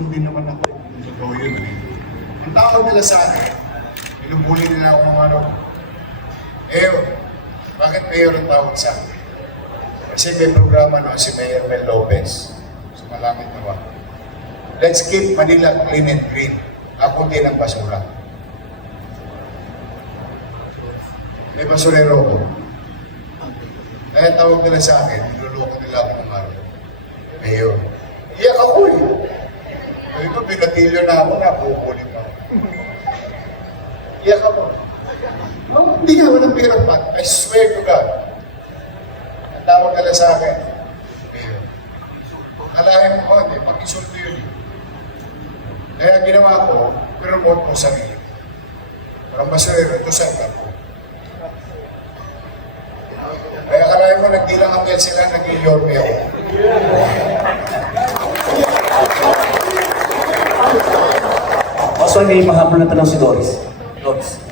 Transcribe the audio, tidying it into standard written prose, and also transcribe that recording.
Nagsusumbong din naman ako. Totoo yun. Ang tawag nila sa akin, binubuli nila ako ng ano, bakit mayor ang tawag sa akin? Kasi may programa no, si Mayor Mel Lopez. So malamit naman. Let's keep Manila clean and green. Ako din ang basura. May basurero ko. Kaya tawag nila sa akin, niluloko nila ako ng araw. Mayor. Iyak ako eh. Kaya ito, pinatilyo na ako, napupulit ako. Iyak ako. Hindi nga ako ng pirapat. I swear to God. Ang tawag nila sa akin, Mayor. Kalahin mo, hindi. Pag-isulto yun eh. Kaya ginawa ko, promote ko sarili. Parang basurero, ito sa ako. Kaya kalahin mo, nagdilang ang sila, nag-iyorme ako. Also, may mahabol na tanong si Doris. Doris.